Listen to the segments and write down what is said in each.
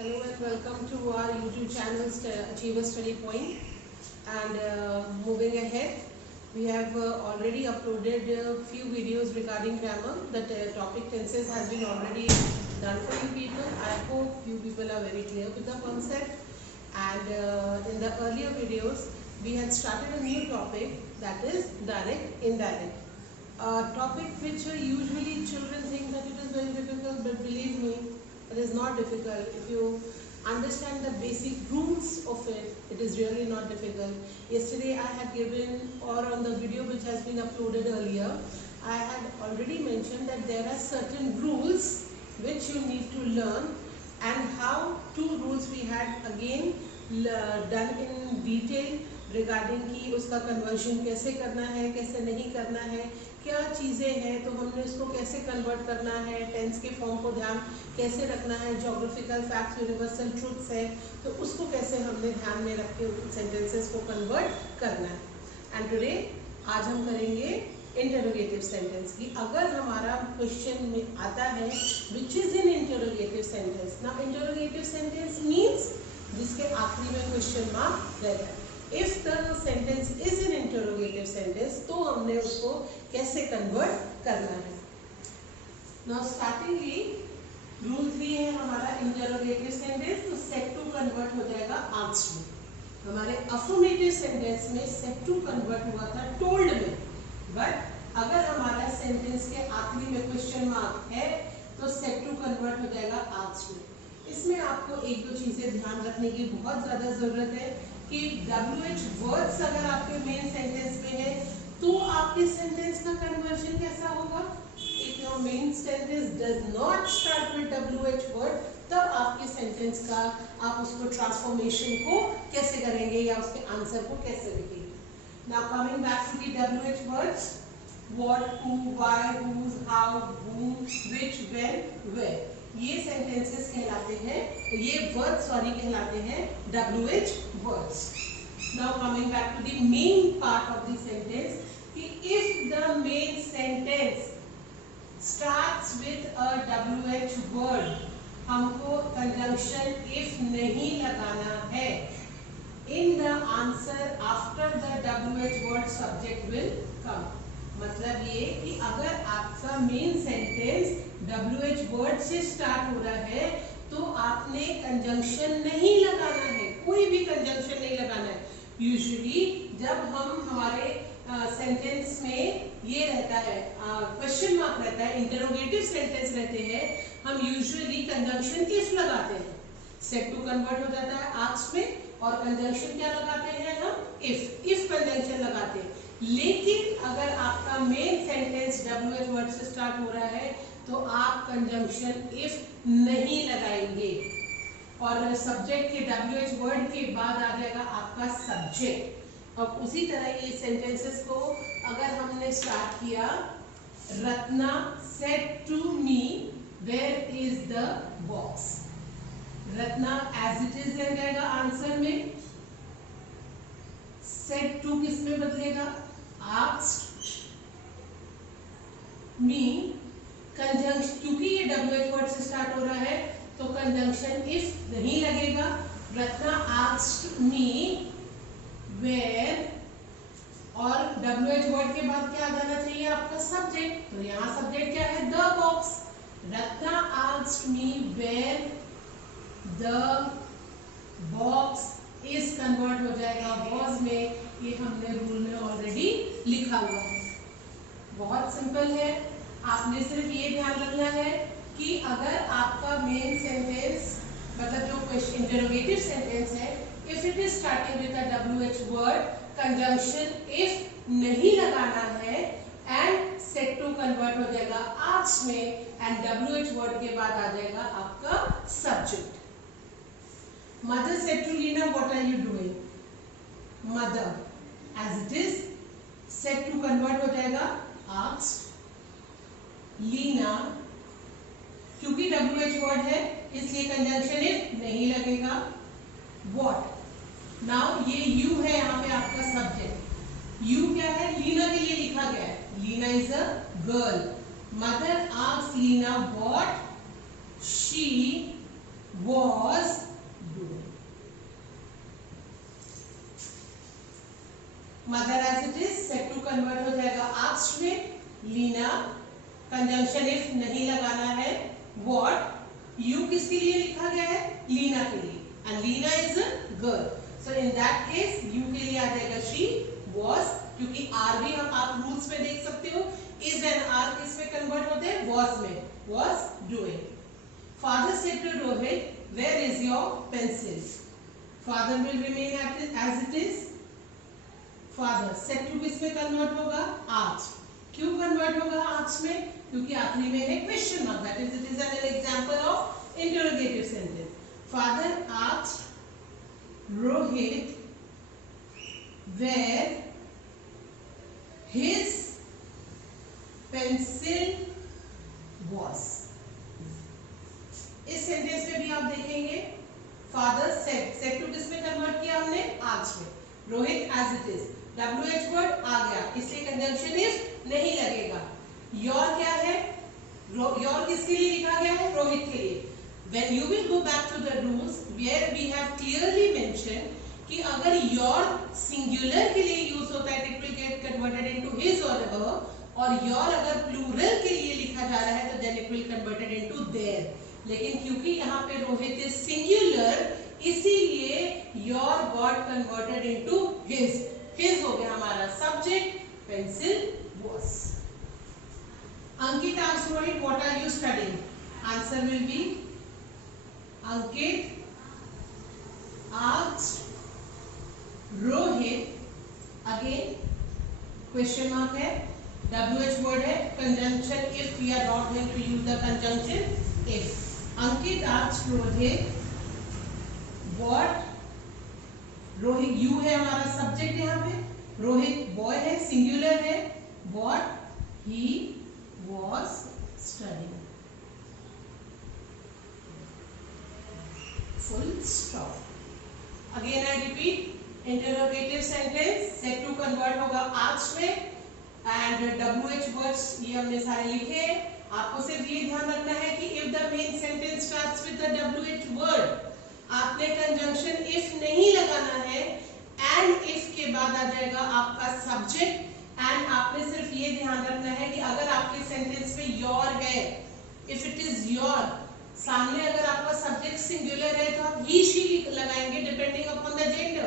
Hello and welcome to our YouTube channel Achiever Study Point. And moving ahead, we have already uploaded a few videos regarding grammar. The topic tenses has been already done for you people. I hope you people are very clear with the concept. And in the earlier videos, we had started a new topic, that is direct, indirect. A topic which usually children think that it is very difficult, but believe me, it is not difficult. If you understand the basic rules of it, it is really not difficult. Yesterday I had given, or on the video which has been uploaded earlier, I had already mentioned that there are certain rules which you need to learn, and how two rules we had again done in detail regarding कि उसका कन्वर्जन कैसे करना है, कैसे नहीं करना है, क्या चीज़ें हैं, तो हमने उसको कैसे कन्वर्ट करना है, टेंस के फॉर्म को ध्यान कैसे रखना है, जोग्राफिकल फैक्ट्स यूनिवर्सल ट्रूथ्स है, तो उसको कैसे हमने ध्यान में रख के सेंटेंसेस को कन्वर्ट करना है. एंड टुडे आज हम करेंगे इंटरोगेटिव सेंटेंस की. अगर हमारा क्वेश्चन में आता है which is in interrogative sentence. ना इंटरोगेटिव सेंटेंस मीन्स जिसके आखिरी में क्वेश्चन मार्क रहता है. If the sentence is an interrogative sentence, तो हमने उसको कैसे कन्वर्ट करना है. Now startingly rule 3 है हमारा interrogative sentence, तो set to convert हो जाएगा asked में. हमारे affirmative sentence में set to convert हुआ था told में, but अगर हमारा sentence के आखिरी में question mark है तो set to convert हो जाएगा asked में. इसमें आपको एक दो चीजें ध्यान रखने की बहुत ज्यादा जरूरत है कि WH वर्ड्स अगर आपके मेन सेंटेंस में है तो आपके सेंटेंस का कन्वर्जन कैसा होगा. If your main sentence does not start with WH word, तब आपके सेंटेंस का आप उसको ट्रांसफॉर्मेशन को कैसे करेंगे या उसके आंसर को कैसे लिखेंगे. Now coming back to the WH words, what, who, why, whose, how, whom, which, when, where, ये सेंटेंसेस कहलाते हैं, ये वर्ड कहलाते हैं WH words. Now coming back to the main part of the sentence, कि if the main sentence starts with a WH word, हमको conjunction if नहीं लगाना है. In the answer after the WH word subject will come. मतलब ये कि अगर आपका मेन सेंटेंस WH वर्ड से स्टार्ट हो रहा है तो आपने कंजंक्शन नहीं लगाना है, कोई भी कंजंक्शन नहीं लगाना है. यूजुअली जब हम हमारे सेंटेंस में ये रहता है क्वेश्चन मार्क रहता है, इंटरोगेटिव सेंटेंस रहते हैं, हम यूजुअली कंजंक्शन इफ लगाते हैं. सेट टू कन्वर्ट हो जाता है आस्क्ड में, और कंजंक्शन क्या लगाते हैं हम, इफ कंजंक्शन लगाते हैं. लेकिन अगर आपका मेन सेंटेंस WH वर्ड से स्टार्ट हो रहा है तो आप कंजंक्शन इफ नहीं लगाएंगे, और सब्जेक्ट के WH वर्ड के बाद आ जाएगा आपका सब्जेक्ट. अब उसी तरह ये सेंटेंसेस को अगर हमने स्टार्ट किया, Ratna said to me where is the box. Ratna as it is रह जाएगा आंसर में. सेड टू किस में बदलेगा, आस्क्ड मी. कंजंक्शन, क्योंकि ये WH वर्ड से स्टार्ट हो रहा है तो कंजंक्शन इफ नहीं लगेगा. रत्ना आस्क्ड मी वेयर, और WH वर्ड के बाद क्या आ जाना चाहिए आपका सब्जेक्ट, तो यहाँ सब्जेक्ट क्या है, the box. Ratna asked me where the box is convert हो जाएगा वॉज में. ये हमने रूल में ऑलरेडी लिखा हुआ है. बहुत सिंपल है. आपने सिर्फ ये ध्यान रखना है कि अगर आपका मेन सेंटेंस मतलब जो क्वेश्चन इंटरोगेटिव सेंटेंस है, if it is starting with a WH word, conjunction if नहीं लगाना है, एंड सेट टू कन्वर्ट हो जाएगा आस्क्ड में, एंड WH वर्ड के बाद आ जाएगा आपका subject. Mother said to Lina, what are you doing? Mother, as it is, said to convert हो जाएगा asked. Lina, क्योंकि WH वर्ड है इसलिए कंजंक्शन इफ नहीं लगेगा. What? Now ये you है यहाँ पे आपका सब्जेक्ट. You क्या है, लीना के लिए लिखा गया है. Lina is a girl. Mother asked Lina what she was convert हो जाएगा आस्क्ड में, लीना, कंजंक्शन इफ नहीं लगाना है, व्हाट, यू किसके लिए लिखा गया है, लीना के लिए, and Leena is a girl, so in that case you के लिए आ जाएगा शी वॉज, क्योंकि आर भी हम आप रूल्स में देख सकते हो, इज एंड आर किस में कन्वर्ट होते हैं, वॉज में, was doing. Father said to Rohit, where is your pencil, father will remain as it is, father said to किस में कन्वर्ट होगा, आस्क्ड, क्यों कन्वर्ट होगा आस्क्ड में, क्योंकि आखिरी में है question mark, that is it is an example of interrogative sentence. Father asked Rohit where his pencil was, इस सेंटेंस में भी आप देखेंगे फादर सेड टू किस में कन्वर्ट किया हमने, आस्क्ड में, Rohit as it is, WH word आ गया इसलिए कंजंक्शन इफ नहीं लगेगा, योर क्या है, योर किसके लिए लिखा गया है, रोहित के लिए। When you will go back to the rules where we have clearly mentioned कि अगर योर सिंगुलर के लिए यूज होता है it will get converted into his और हर, और योर अगर प्लूरल के लिए लिखा जा रहा है तो then it will converted into there, लेकिन क्योंकि यहाँ पे रोहित इज सिंगुलर इसीलिए your got converted into his, his हो गया हमारा subject, pencil was. Ankit asked Rohit what are you studying, answer will be Ankit asked Rohit, again question mark है, WH वर्ड है, conjunction if, we are not going to use the conjunction if. Ankit asked Rohit what, Rohit you है हमारा सब्जेक्ट यहाँ पे, रोहित बॉय है सिंगुलर है, what he was studying, full stop. Again I repeat, interrogative sentence set to convert होगा asked में, and WH words ये हमने सारे लिखे। आपको सिर्फ ये ध्यान रखना है कि if the main sentence starts with the WH word, आपने conjunction if नहीं लगाना है, and if के बाद आ जाएगा आपका subject, and आपने सिर्फ ये ध्यान रखना है कि अगर आपके sentence में your है, if it is your, सामने अगर आपका सब्जेक्ट सिंगुलर है तो आप ही शी लगाएंगे डिपेंडिंग अपॉन द जेंडर,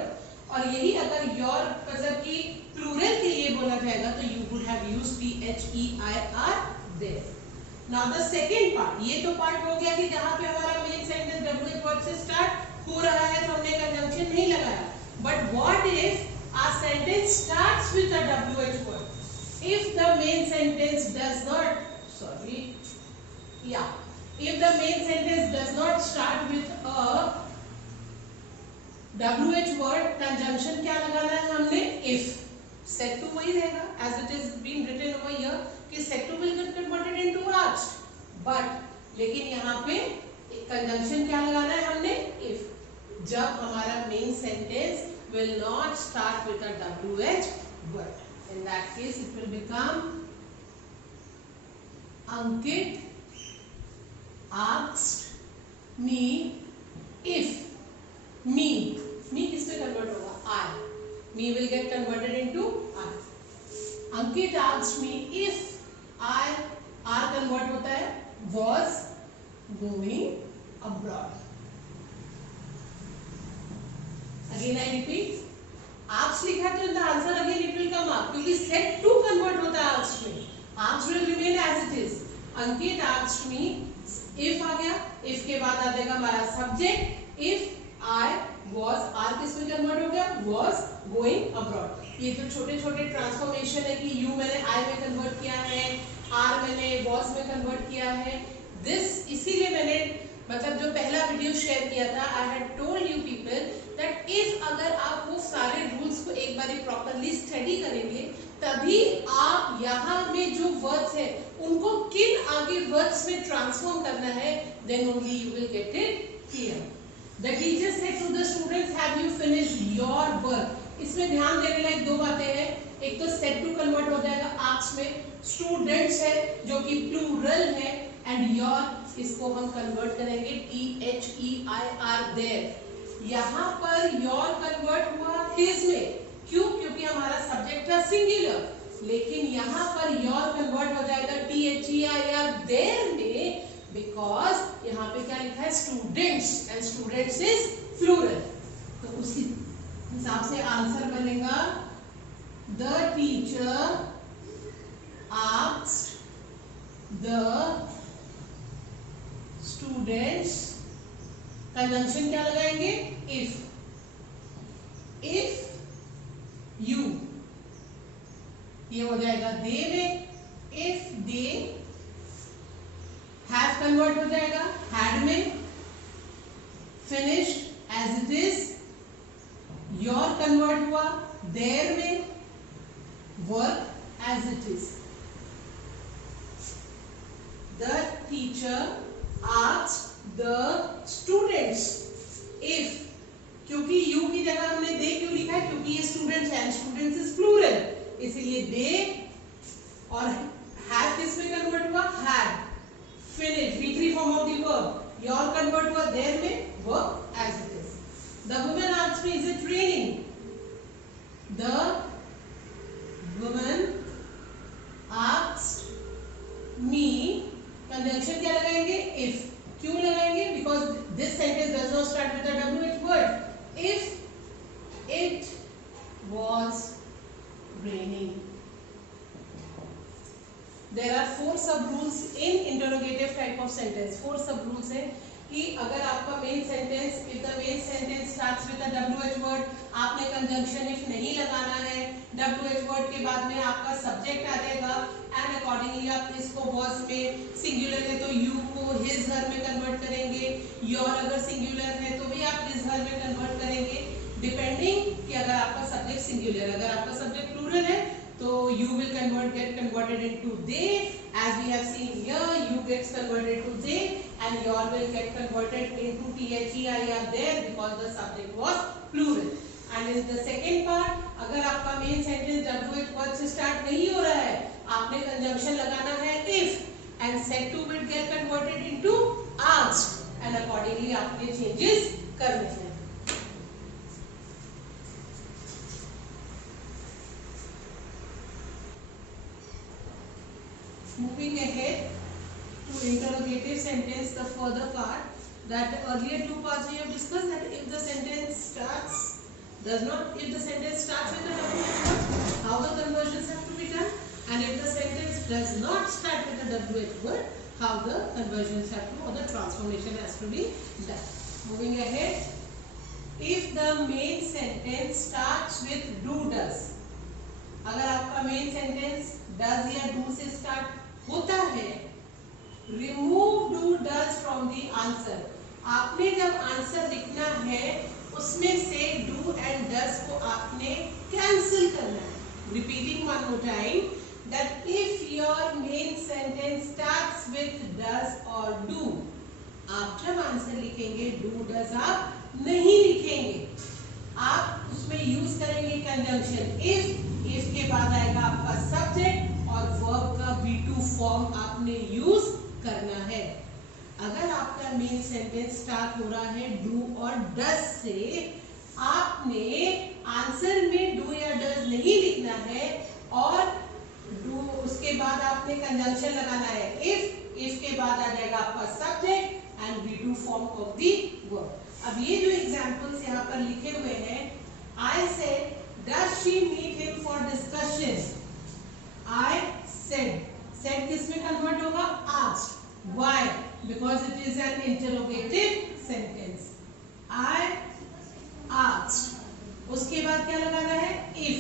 और यही अगर योर मतलब कि प्लूरल के लिए बोला जाएगा तो you would have used THEIR there. Now the second part, ये तो पार्ट हो गया कि जहां पे हमारा मेन सेंटेंस WH वर्ड से स्टार्ट हो रहा है तो हमने कंजंक्शन नहीं लगाया, but what if our sentence starts with the WH word, if the main sentence does not, if the main sentence does not start with a WH word, conjunction क्या लगाना है हमने, if, set to वही रहेगा as it is being written over here कि set to will get converted into asked, but लेकिन यहाँ पे conjunction क्या लगाना है हमने, if, जब हमारा main sentence will not start with a WH word, in that case it will become Ankit asked me if, me किस पे कन्वर्ट होगा, I, me will get converted into I, Ankit asked me if I, R convert होता है was going abroad, again I repeat, asked लिखा है तो the answer again it will come up, क्योंकि set to convert होता है asked में, asked will remain as it is, Ankit asked me, if आ गया, if के बाद आ जाएगा हमारा subject, if I was, R किस में कन्वर्ट हो गया, was going abroad। ये जो छोटे छोटे ट्रांसफॉर्मेशन है कि U मैंने I में कन्वर्ट किया है, R मैंने was में कन्वर्ट किया है, this इसीलिए मैंने मतलब जो पहला वीडियो शेयर किया था, I had told you people that if अगर आप वो सारे रूल्स को एक बार प्रॉपरली स्टडी करेंगे तभी आप यहाँ में जो वर्ड्स है उनको किन आगे वर्ड्स में ट्रांसफॉर्म करना है, then only you will get it clear. The teacher said to the students, have you finished your work? इसमें ध्यान देने लायक दो बातें हैं, एक तो set to convert हो जाएगा asked में, students है जो कि प्लूरल है, and your इसको हम कन्वर्ट करेंगे THEIR there। यहाँ पर your कन्वर्ट हुआ his में, क्यों, क्योंकि हमारा सब्जेक्ट था सिंगुलर, लेकिन यहाँ पर योर कन्वर्ट हो जाएगा THEIR देयर में, बिकॉज यहाँ पे क्या लिखा है students, and students is plural. तो उसी हिसाब से आंसर बनेगा the teacher asked the students, conjunction क्या लगाएंगे इफ यू, ये हो जाएगा दे में, इफ दे हैव कन्वर्ट हो जाएगा हैड में, finished as it is, your convert हुआ देयर में, work as it is. The teacher asked the students if, क्योंकि यू की जगह हमने दे क्यों लिखा है, क्योंकि ये स्टूडेंट्स है, स्टूडेंट्स इज प्लूरल, इसलिए दे, और हैव किस में कन्वर्ट हुआ had, finish V3 form of the verb, your convert हुआ देयर में, work as it is. The woman asked me is it raining, the woman asked me, conjunction क्या लगाएंगे इफ, क्यों लगाएंगे, because this sentence does not start with the WH word. If it was raining. There are 4 sub rules in interrogative type of sentence. 4 sub rules है कि अगर आपका main sentence, if the main sentence starts with a WH word, आपने conjunction if नहीं लगाना है, WH word के बाद में आपका subject आ जाएगा, and accordingly आप इसको was में, singular है तो you को his her में convert करेंगे, your अगर singular है तो भी आप his her में convert करेंगे, depending कि अगर आपका subject singular, अगर आपका subject plural है तो you will get converted into they, as we have seen here, you gets converted to they, and your will get converted into THEIR there because the subject was plural. And in the second part, अगर आपका main sentence WH word से start नहीं हो रहा है, आपने conjunction लगाना है if, and said to will get converted into asked, and accordingly आपने changes करने हैं। Moving ahead to interrogative sentence, the further part, that earlier 2 parts we have discussed, that if the sentence starts with a WH word, how the conversions have to be done, and if the sentence does not start with a WH word, how the conversions have to, or the transformation has to be done. Moving ahead, if the main sentence starts with do does, अगर आपका main sentence does या do से start होता है, remove do does from the answer, आपने जब आंसर लिखना है उसमें से do and does को आपने कैंसिल करना है। Repeating one more time, that if your main sentence starts with does or do, आप जब आंसर लिखेंगे do does आप नहीं लिखेंगे, आप उसमें यूज करेंगे कंजंक्शन if के बाद आएगा आपका सब्जेक्ट और वर्ब का V2 फॉर्म आपने यूज करना है। अगर आपका मेन सेंटेंस स्टार्ट हो रहा है डू और डज से, आपने आंसर में डू या डज नहीं लिखना है, और डू उसके बाद आपने कंजंक्शन लगाना है if के बाद आ जाएगा आपका subject and V2 form of the verb. अब ये जो एग्जांपल्स यहाँ पर लिखे हुए हैं, I said does she meet him for discussion, I said किस में कन्वर्ट होगा asked, why, because it is an interrogative sentence, I asked, उसके बाद क्या लगाना है if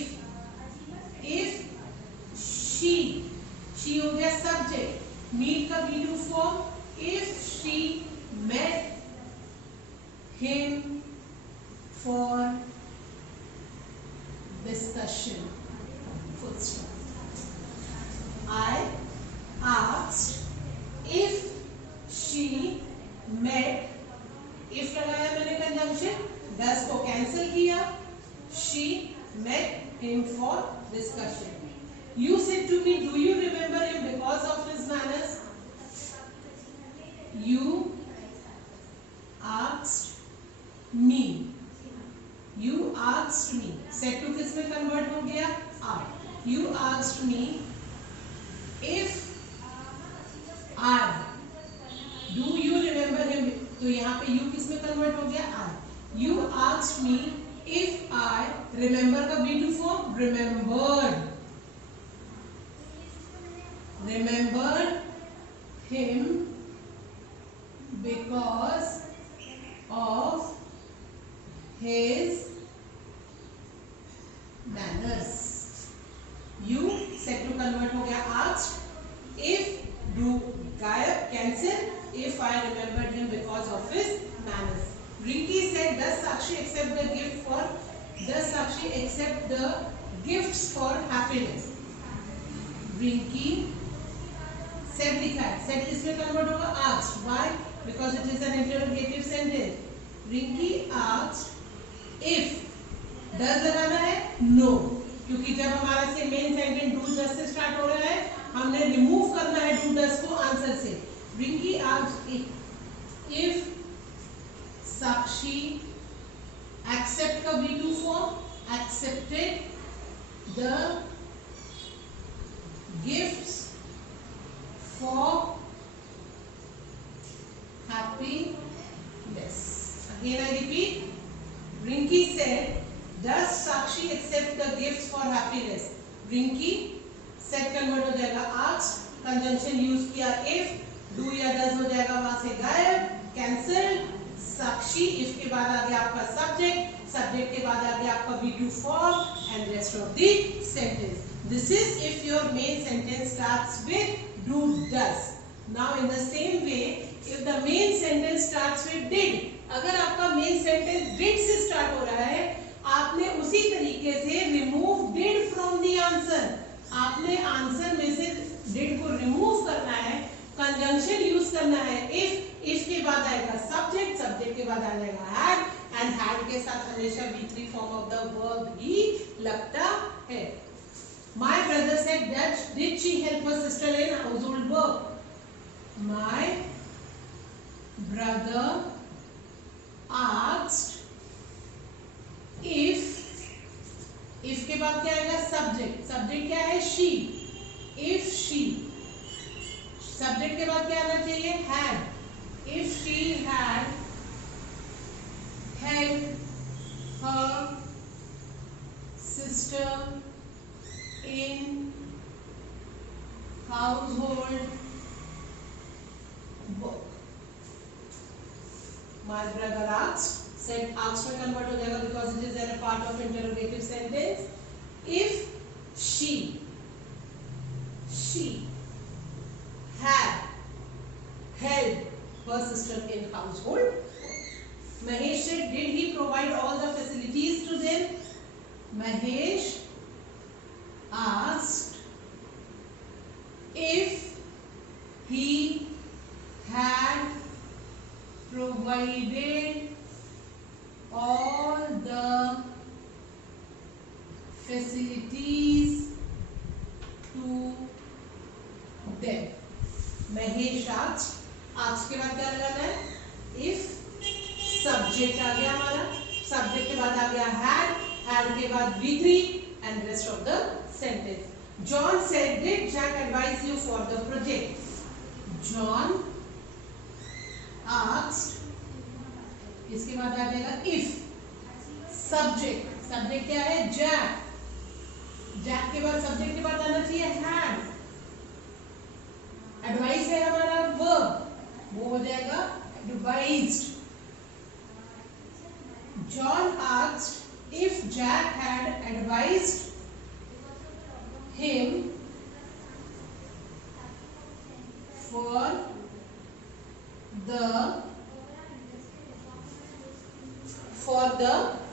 she हो गया सब्जेक्ट, meet का V2 form, if she met him for discussion, full stop. I asked if she met, if लगाया मैंने कंजंक्शन, does को कैंसिल किया, she met him for discussion. You said to me, do you remember him because of his manners? You asked me. You asked me. Said to किस में कन्वर्ट हो गया? Are. You asked me if I. Do you remember him? तो यहाँ पे you किस में कन्वर्ट हो गया? I. You asked me if I remember का V2 form remembered. Remembered him because of his manners. You set to convert हो गया asked. If do गायब cancel. If I remembered him because of his manners. Rinki said, does Sakshi accept the gift for? Does Sakshi accept the gifts for happiness? Rinki said लिखा है. Said किसमें convert होगा? Asked. Why? Because it is an interrogative sentence. Rinki asked if. Does लगाना है? No. क्योंकि जब हमारा से मेन सेंटेंस do does से स्टार्ट हो रहा है, हमने रिमूव करना है do does को आंसर से. Rinki asked if Sakshi accept का V2 form accepted the gifts for happiness. Again I repeat. Rinki said, does Sakshi accept the gifts for happiness? Rinki set convert हो जाएगा asked. Conjunction use किया if. Do या does हो जाएगा वहां से गायब. Cancelled. साक्षी if के बाद आ गया आपका subject. Subject के बाद आ गया आपका V2 form and rest of the sentence. This is if your main sentence starts with do does. Now in the same way, if the main sentence starts with did, अगर आपका main sentence did से start हो रहा है, आपने उसी तरीके से remove did from the answer. आपने आंसर में से did को remove करना है. कंजंक्शन यूज करना है if के बाद आएगा सब्जेक्ट, सब्जेक्ट के बाद आ जाएगा had एंड had के साथ हमेशा V3 form of the verb ही लगता है. My brother said that did she help her sister in household work? My brother asked if के बाद क्या आएगा सब्जेक्ट, सब्जेक्ट क्या है she. If she, सब्जेक्ट के बाद क्या आना चाहिए had. If she had helped her sister in household work. My brother asked. Said asked में convert हो जाएगा because it is a part of interrogative sentence. If she had helped her sister in household work. Mahesh said, did he provide all the facilities to them? Mahesh asked if he had provided all the facilities to them. Mahesh asked. asked के बाद क्या लगाना है? If subject आ गया हमारा, subject के बाद आ गया had के बाद V3 and rest of the sentence. John said, did Jack advise you for the project? John asked. इसके बाद आ जाएगा if. subject क्या है? Jack. Jack के बाद subject के बाद आना चाहिए had. advice है हमारा verb, वो हो जाएगा advised. John asked if Jack had advised him for the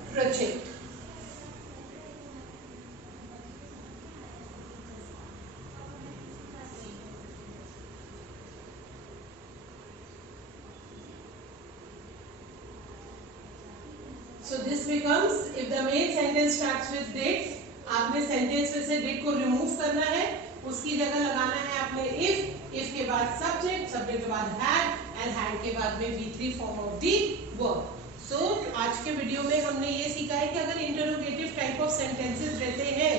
project. So this becomes if the main sentence starts with did, आपने sentence में से did को remove करना है, उसकी जगह लगाना है आपने if के बाद subject के बाद had के बाद में V3 form of the verb. So आज के वीडियो में हमने ये सीखा है कि अगर interrogative type of sentences रहते हैं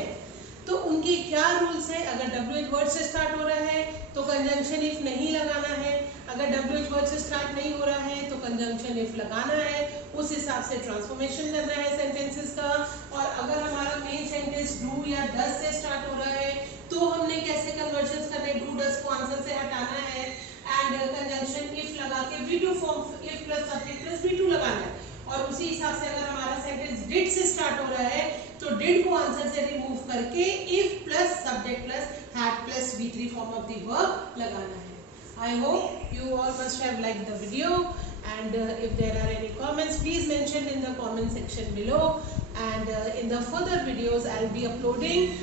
तो तो उनके क्या रूल्स है। अगर WH वर्ड से स्टार्ट हो रहा है तो कंजंक्शन इफ नहीं लगाना है, अगर WH वर्ड से स्टार्ट नहीं हो रहा है तो कंजंक्शन इफ लगाना है, उस हिसाब से ट्रांसफॉर्मेशन करना है सेंटेंसेस का। और अगर हमारा मेन सेंटेंस डू या डज से स्टार्ट हो रहा है तो हमने कैसे कन्वर्जन्स करने, डू डज को आंसर से हटाना है एंड कंजंक्शन इफ लगा के V2 form if plus subject plus V2 लगाना है। और उसी हिसाब से अगर हमारा सेंटेंस डिड से स्टार्ट हो रहा है तो डिड को आंसर से रिमूव करके if plus subject plus had plus V3 form of the verb लगाना है। I hope you all must have liked the video, and if there are any comments, please mention in the comment section below. And in the further videos I'll be uploading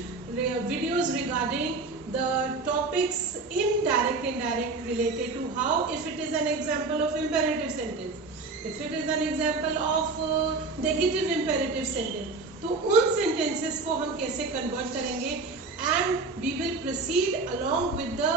videos regarding the topics indirect, indirect related to how, if it is an example of imperative sentence, if it is an example of negative imperative sentence, तो उन sentences को हम कैसे convert करेंगे, and we will proceed along with the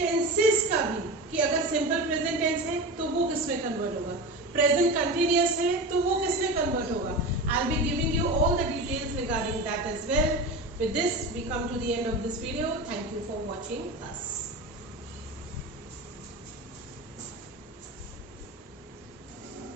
tenses का भी, कि अगर simple present tense है तो वो किस में convert होगा, present continuous है तो वो किस में convert होगा. I'll be giving you all the details regarding that as well. With this, we come to the end of this video. Thank you for watching us.